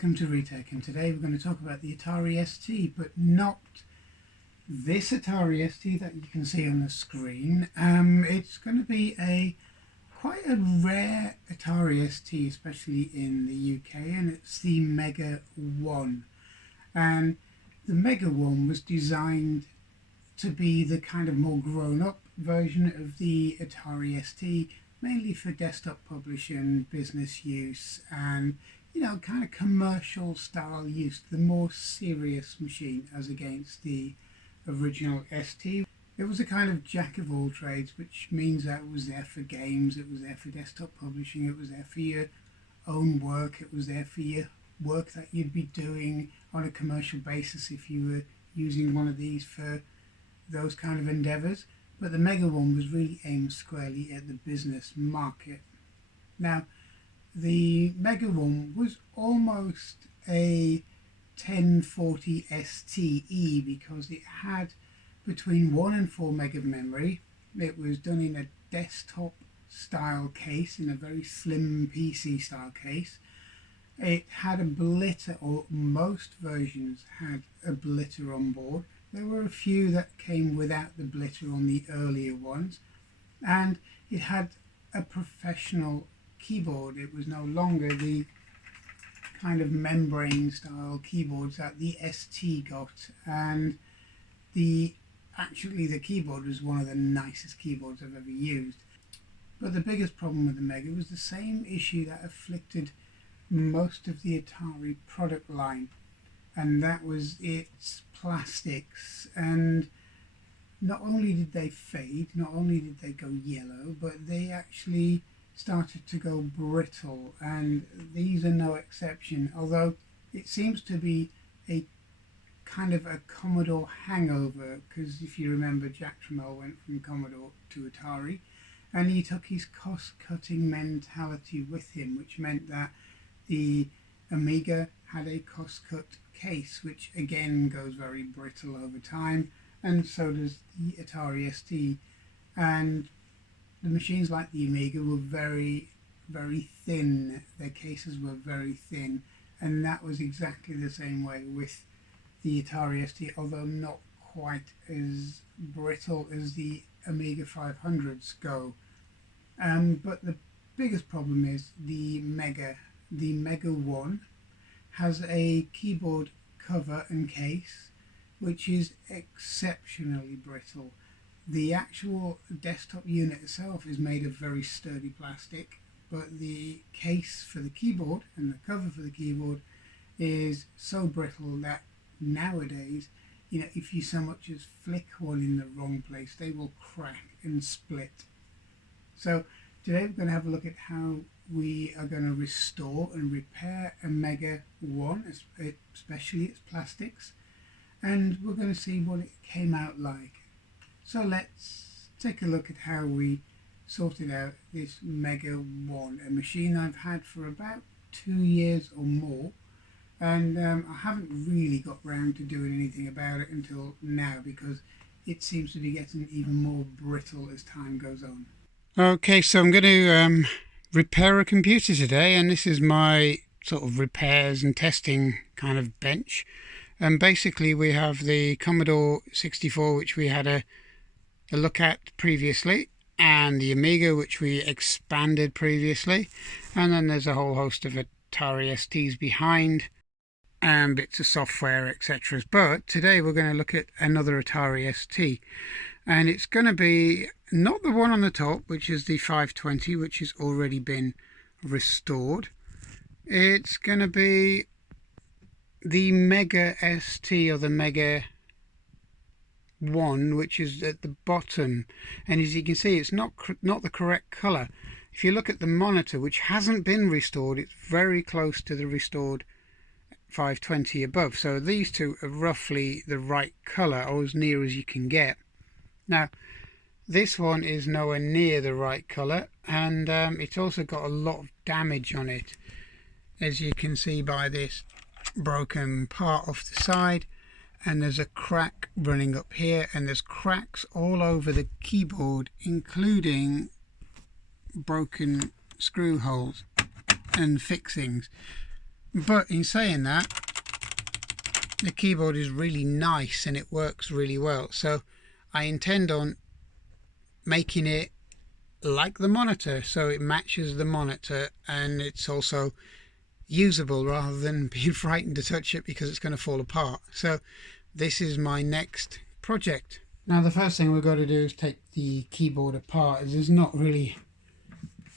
welcome to Retech, and today we're going to talk about the Atari ST, but not this Atari ST that you can see on the screen. It's going to be quite a rare Atari ST, especially in the UK, and it's the Mega 1. And the Mega 1 was designed to be the kind of more grown-up version of the Atari ST, mainly for desktop publishing, business use, and kind of commercial style use, the more serious machine as against the original ST. It was a kind of jack of all trades, which means that it was there for games, it was there for desktop publishing, it was there for your own work, it was there for your work that you'd be doing on a commercial basis if you were using one of these for those kind of endeavors. But the Mega 1 was really aimed squarely at the business market. Now, the Mega 1 was almost a 1040 STE because it had between 1 and 4 meg of memory. It was done in a desktop style case, in a very slim PC style case. It had a blitter, or most versions had a blitter on board. There were a few that came without the blitter on the earlier ones, and it had a professional keyboard. It was no longer the kind of membrane style keyboards that the ST got, and actually the keyboard was one of the nicest keyboards I've ever used. But the biggest problem with the Mega was the same issue that afflicted most of the Atari product line, and that was its plastics. And not only did they fade, not only did they go yellow, but they actually started to go brittle, and these are no exception, although it seems to be a kind of a Commodore hangover, because if you remember, Jack Tramiel went from Commodore to Atari, and he took his cost-cutting mentality with him, which meant that the Amiga had a cost-cut case, which again goes very brittle over time, and so does the Atari ST. And the machines like the Amiga were very, very thin. Their cases were very thin, and that was exactly the same way with the Atari ST, although not quite as brittle as the Amiga 500s go. But the biggest problem is the Mega 1 has a keyboard cover and case which is exceptionally brittle. The actual desktop unit itself is made of very sturdy plastic, but the case for the keyboard and the cover for the keyboard is so brittle that nowadays, if you so much as flick one in the wrong place, they will crack and split. So today we're going to have a look at how we are going to restore and repair a Mega 1, especially its plastics, and we're going to see what it came out like. So let's take a look at how we sorted out this Mega 1, a machine I've had for about 2 years or more, and I haven't really got round to doing anything about it until now, because it seems to be getting even more brittle as time goes on. Okay, so I'm going to repair a computer today, and this is my sort of repairs and testing kind of bench. And basically we have the Commodore 64, which we had a look at previously, and the Amiga, which we expanded previously, and then there's a whole host of Atari STs behind, and bits of software, etc. But today we're going to look at another Atari ST, and it's going to be not the one on the top, which is the 520, which has already been restored. It's going to be the Mega ST, or the Mega 1, which is at the bottom, and as you can see, it's not the correct color. If you look at the monitor, which hasn't been restored, it's very close to the restored 520 above, so these two are roughly the right color, or as near as you can get. Now this one is nowhere near the right color, and it's also got a lot of damage on it, as you can see by this broken part off the side, and there's a crack running up here, and there's cracks all over the keyboard, including broken screw holes and fixings. But in saying that, the keyboard is really nice and it works really well, so I intend on making it like the monitor, so it matches the monitor and it's also usable rather than being frightened to touch it because it's going to fall apart. So this is my next project. Now the first thing we've got to do is take the keyboard apart. There's not really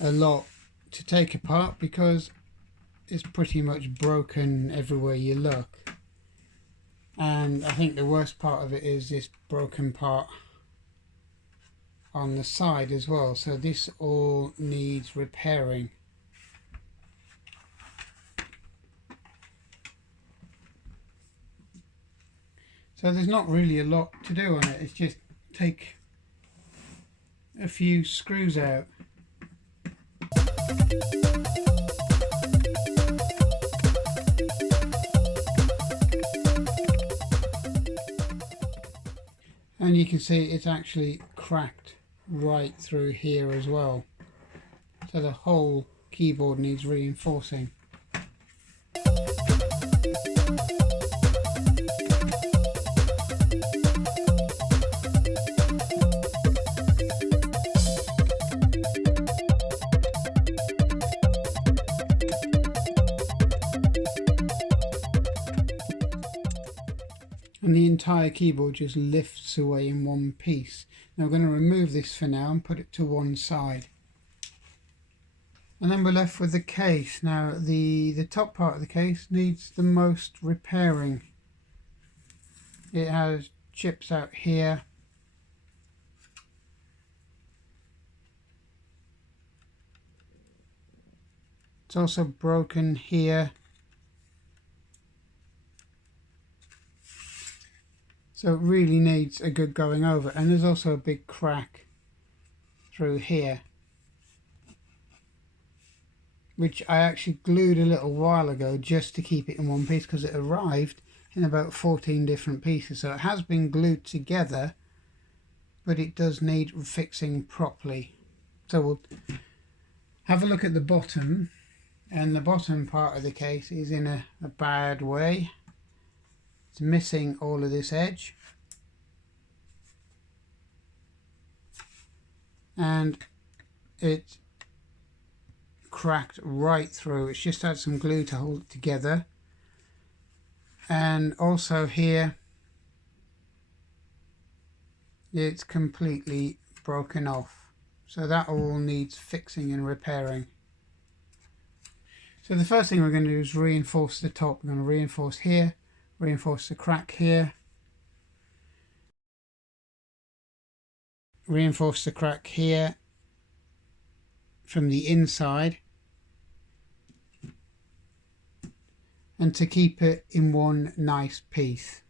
a lot to take apart because it's pretty much broken everywhere you look, and I think the worst part of it is this broken part on the side as well, so this all needs repairing. So there's not really a lot to do on it, it's just take a few screws out. And you can see it's actually cracked right through here as well. So the whole keyboard needs reinforcing. And the entire keyboard just lifts away in one piece. Now I'm going to remove this for now and put it to one side. And then we're left with the case. Now the top part of the case needs the most repairing. It has chips out here. It's also broken here. So it really needs a good going over, and there's also a big crack through here, which I actually glued a little while ago just to keep it in one piece because it arrived in about 14 different pieces. So it has been glued together, but it does need fixing properly. So we'll have a look at the bottom, and the bottom part of the case is in a bad way. It's missing all of this edge, and it's cracked right through. It's just had some glue to hold it together, and also here it's completely broken off, so that all needs fixing and repairing. So the first thing we're going to do is reinforce the top. We're going to reinforce here, reinforce the crack here, reinforce the crack here from the inside, and to keep it in one nice piece.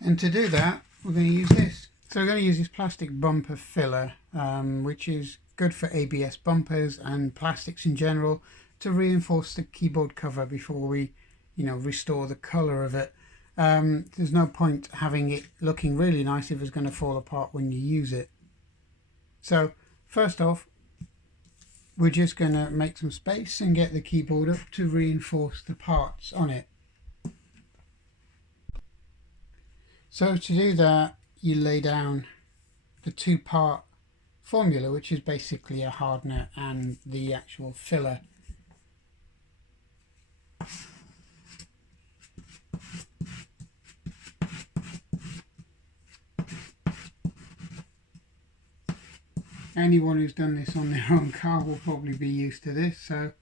And to do that, we're going to use this. So we're going to use this plastic bumper filler, which is good for ABS bumpers and plastics in general, to reinforce the keyboard cover before we, restore the colour of it. There's no point having it looking really nice if it's going to fall apart when you use it. So first off, we're just going to make some space and get the keyboard up to reinforce the parts on it. So to do that, you lay down the two-part formula, which is basically a hardener and the actual filler. Anyone who's done this on their own car will probably be used to this. So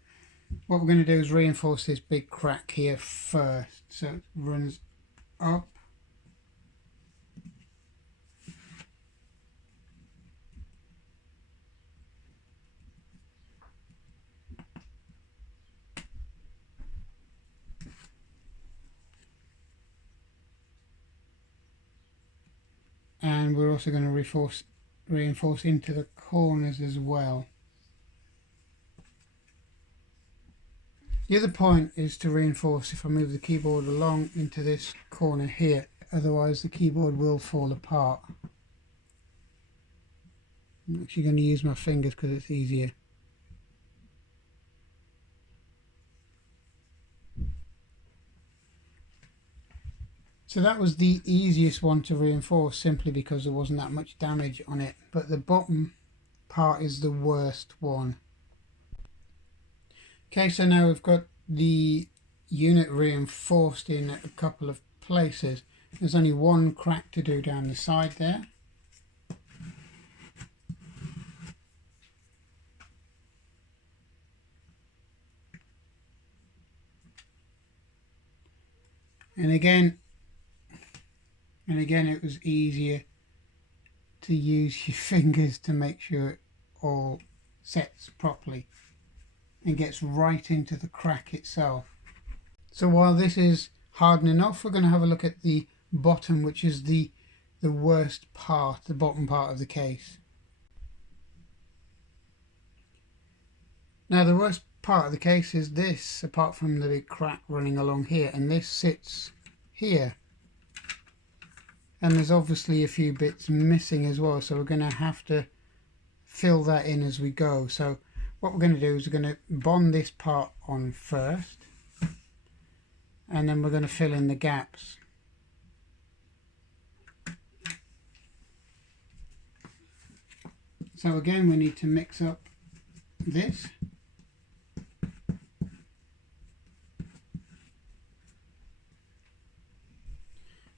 what we're going to do is reinforce this big crack here first, so it runs up. And we're also going to reinforce into the corners as well. The other point is to reinforce if I move the keyboard along into this corner here, otherwise the keyboard will fall apart. I'm actually going to use my fingers because it's easier. So that was the easiest one to reinforce, simply because there wasn't that much damage on it, but the bottom part is the worst one. Okay, so now we've got the unit reinforced in a couple of places. There's only one crack to do down the side there. And again it was easier to use your fingers to make sure it all sets properly and gets right into the crack itself. So while this is hardening off, we're going to have a look at the bottom, which is the worst part, the bottom part of the case. Now the worst part of the case is this, apart from the big crack running along here, and this sits here. And there's obviously a few bits missing as well, so we're going to have to fill that in as we go. So what we're going to do is we're going to bond this part on first, and then we're going to fill in the gaps. So again, we need to mix up this.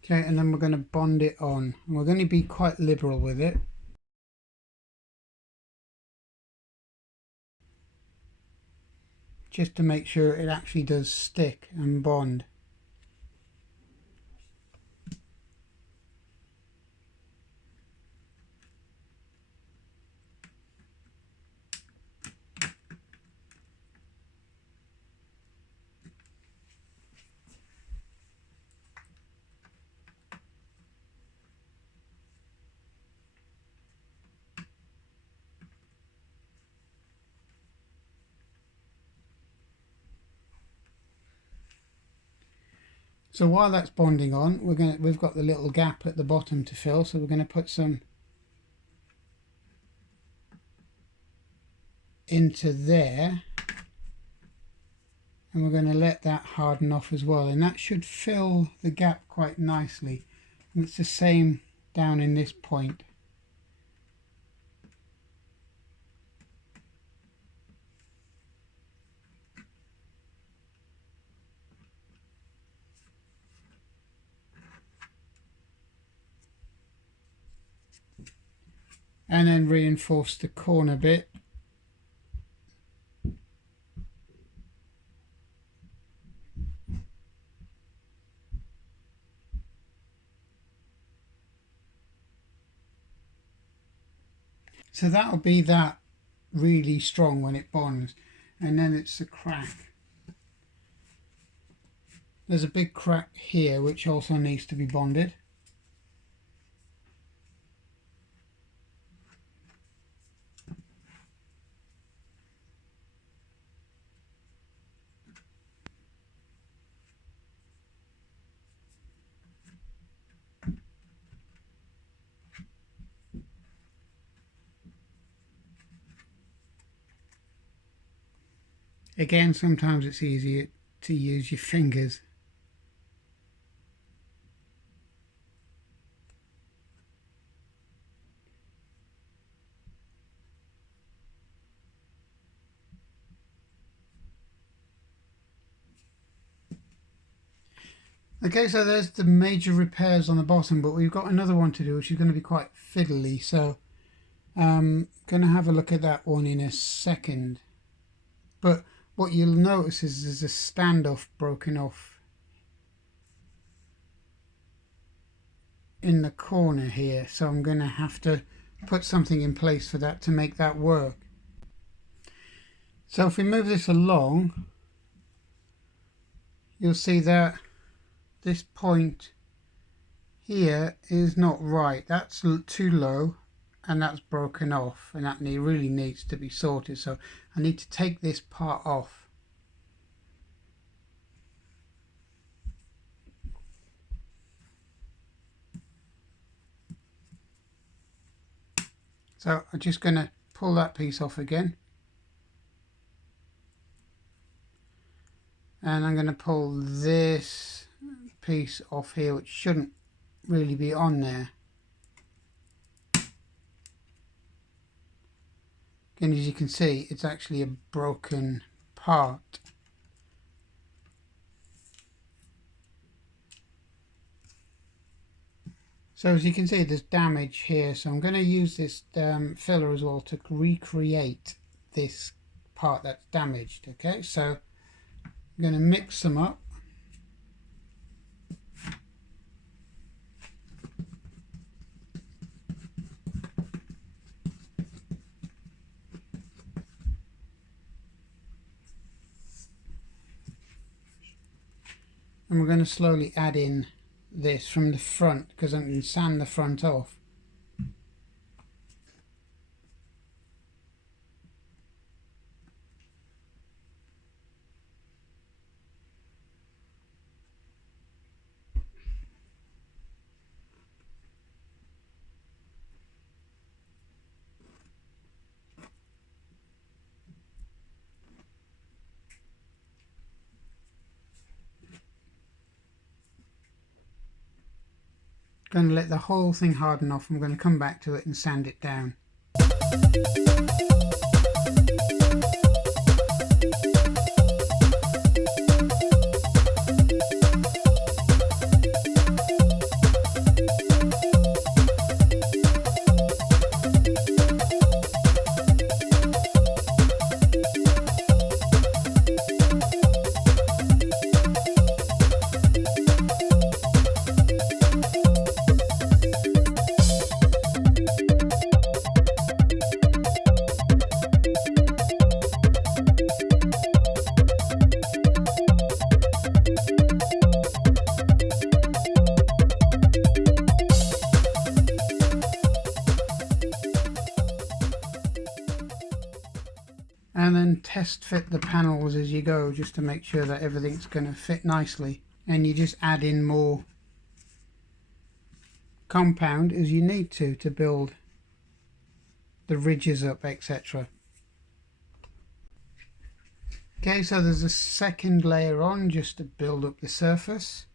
Okay, and then we're going to bond it on. And we're going to be quite liberal with it. Just to make sure it actually does stick and bond. So while that's bonding on, we've got the little gap at the bottom to fill, so we're going to put some into there, and we're going to let that harden off as well, and that should fill the gap quite nicely. And it's the same down in this point. And then reinforce the corner bit. So that'll be that really strong when it bonds, and then it's the crack. There's a big crack here which also needs to be bonded. Again, sometimes it's easier to use your fingers. Okay, so there's the major repairs on the bottom, but we've got another one to do, which is going to be quite fiddly, so I'm going to have a look at that one in a second. But what you'll notice is there's a standoff broken off in the corner here, so I'm going to have to put something in place for that to make that work. So if we move this along, you'll see that this point here is not right. That's too low and that's broken off, and that really needs to be sorted. So I need to take this part off. So I'm just going to pull that piece off again, and I'm going to pull this piece off here which shouldn't really be on there. And as you can see, it's actually a broken part. So as you can see, there's damage here, so I'm going to use this filler as well to recreate this part that's damaged. Okay, so I'm going to mix them up. And we're going to slowly add in this from the front, because I'm going to sand the front off. Going to let the whole thing harden off. I'm going to come back to it and sand it down. And then test fit the panels as you go, just to make sure that everything's going to fit nicely. And you just add in more compound as you need to build the ridges up, etc. Okay, so there's a second layer on just to build up the surface,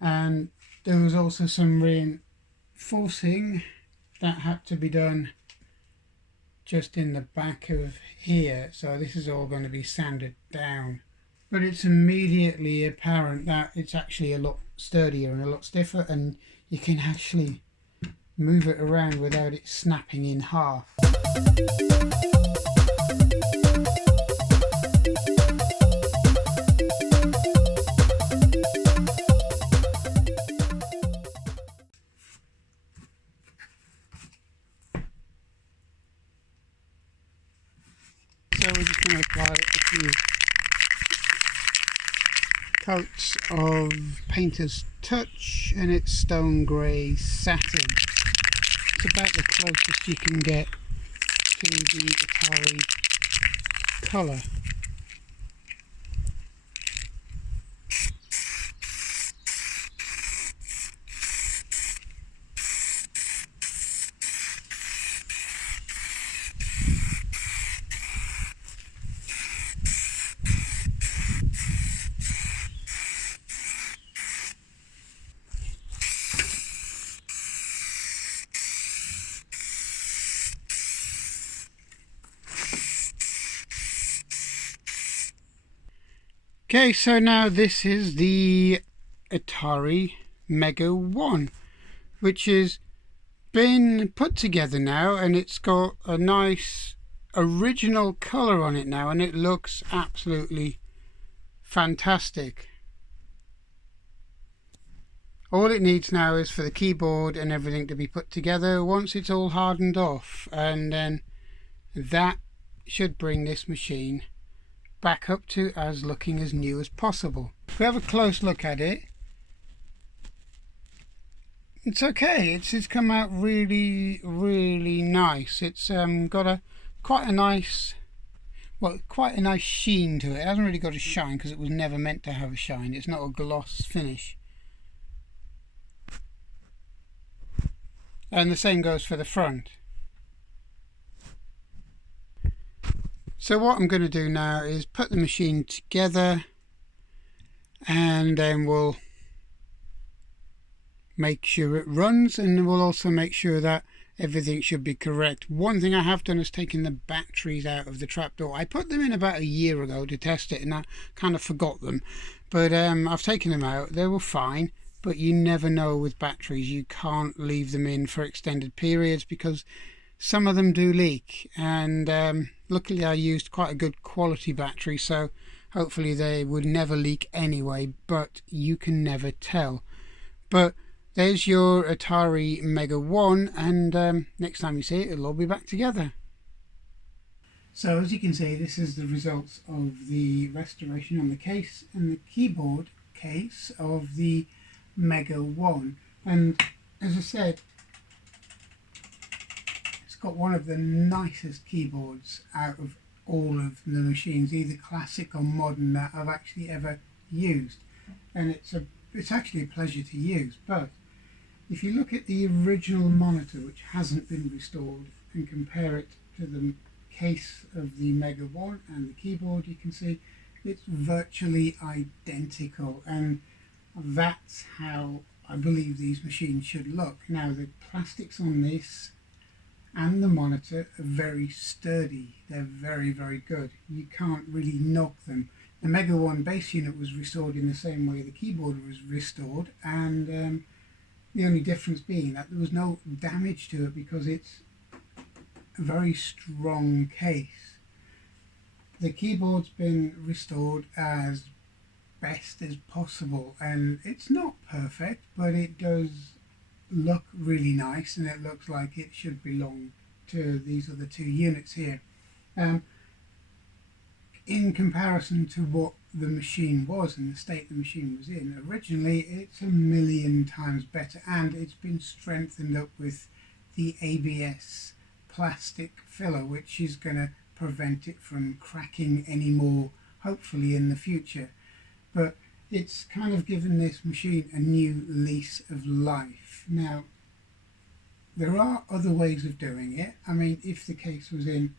and there was also some reinforcing that had to be done just in the back of here, so this is all going to be sanded down. But it's immediately apparent that it's actually a lot sturdier and a lot stiffer, and you can actually move it around without it snapping in half. So we're just going to apply a few coats of Painter's Touch, and it's stone grey satin. It's about the closest you can get to the Atari colour. Okay, so now this is the Atari Mega 1, which has been put together now, and it's got a nice original colour on it now, and it looks absolutely fantastic. All it needs now is for the keyboard and everything to be put together once it's all hardened off, and then that should bring this machine back up to as looking as new as possible. If we have a close look at it, it's okay. It's come out really nice. It's got quite a nice sheen to it. It hasn't really got a shine because it was never meant to have a shine. It's not a gloss finish. And the same goes for the front. So what I'm going to do now is put the machine together, and then we'll make sure it runs, and we'll also make sure that everything should be correct. One thing I have done is taken the batteries out of the trapdoor. I put them in about a year ago to test it, and I kind of forgot them, but I've taken them out. They were fine, but you never know with batteries. You can't leave them in for extended periods because some of them do leak, and luckily I used quite a good quality battery, so hopefully they would never leak anyway, but you can never tell. But there's your Atari Mega 1, and next time you see it, it'll all be back together. So as you can see, this is the results of the restoration on the case and the keyboard case of the Mega 1. And as I said, it's got one of the nicest keyboards out of all of the machines, either classic or modern, that I've actually ever used. And it's actually a pleasure to use. But if you look at the original monitor, which hasn't been restored, and compare it to the case of the Mega 1 and the keyboard, you can see it's virtually identical, and that's how I believe these machines should look. Now, the plastics on this and the monitor are very sturdy. They're very, very good. You can't really knock them. The Mega 1 base unit was restored in the same way the keyboard was restored, and the only difference being that there was no damage to it because it's a very strong case. The keyboard's been restored as best as possible, and it's not perfect, but it does look really nice, and it looks like it should belong to these other two units here. In comparison to what the machine was and the state the machine was in originally, it's a million times better, and it's been strengthened up with the ABS plastic filler, which is going to prevent it from cracking anymore, hopefully in the future. But it's kind of given this machine a new lease of life. Now, there are other ways of doing it. I mean, if the case was in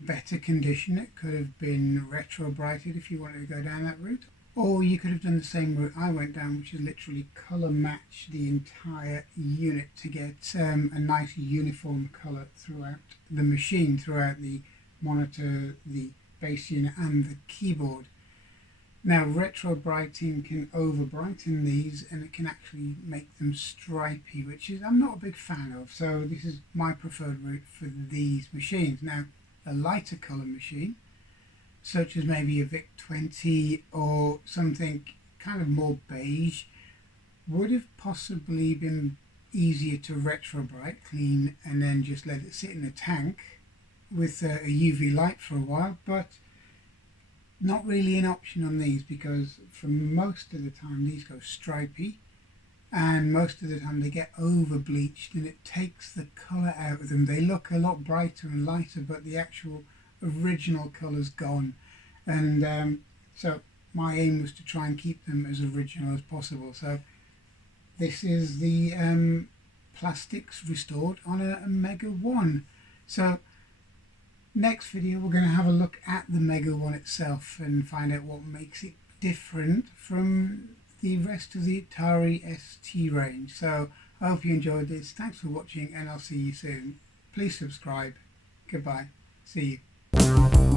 better condition, it could have been retro brighted if you wanted to go down that route, or you could have done the same route I went down, which is literally colour match the entire unit to get a nice uniform colour throughout the machine, throughout the monitor, the base unit and the keyboard. Now, retro brighting can over brighten these, and it can actually make them stripy, which is I'm not a big fan of, so this is my preferred route for these machines. Now, a lighter colour machine, such as maybe a VIC-20 or something kind of more beige, would have possibly been easier to retro bright, clean, and then just let it sit in a tank with a UV light for a while, but not really an option on these, because for most of the time these go stripy, and most of the time they get over bleached and it takes the colour out of them. They look a lot brighter and lighter, but the actual original colour's gone, and so my aim was to try and keep them as original as possible. So this is the plastics restored on a Mega 1. So next video we're going to have a look at the Mega 1 itself and find out what makes it different from the rest of the Atari ST range. So I hope you enjoyed this. Thanks for watching, and I'll see you soon. Please subscribe. Goodbye. See you.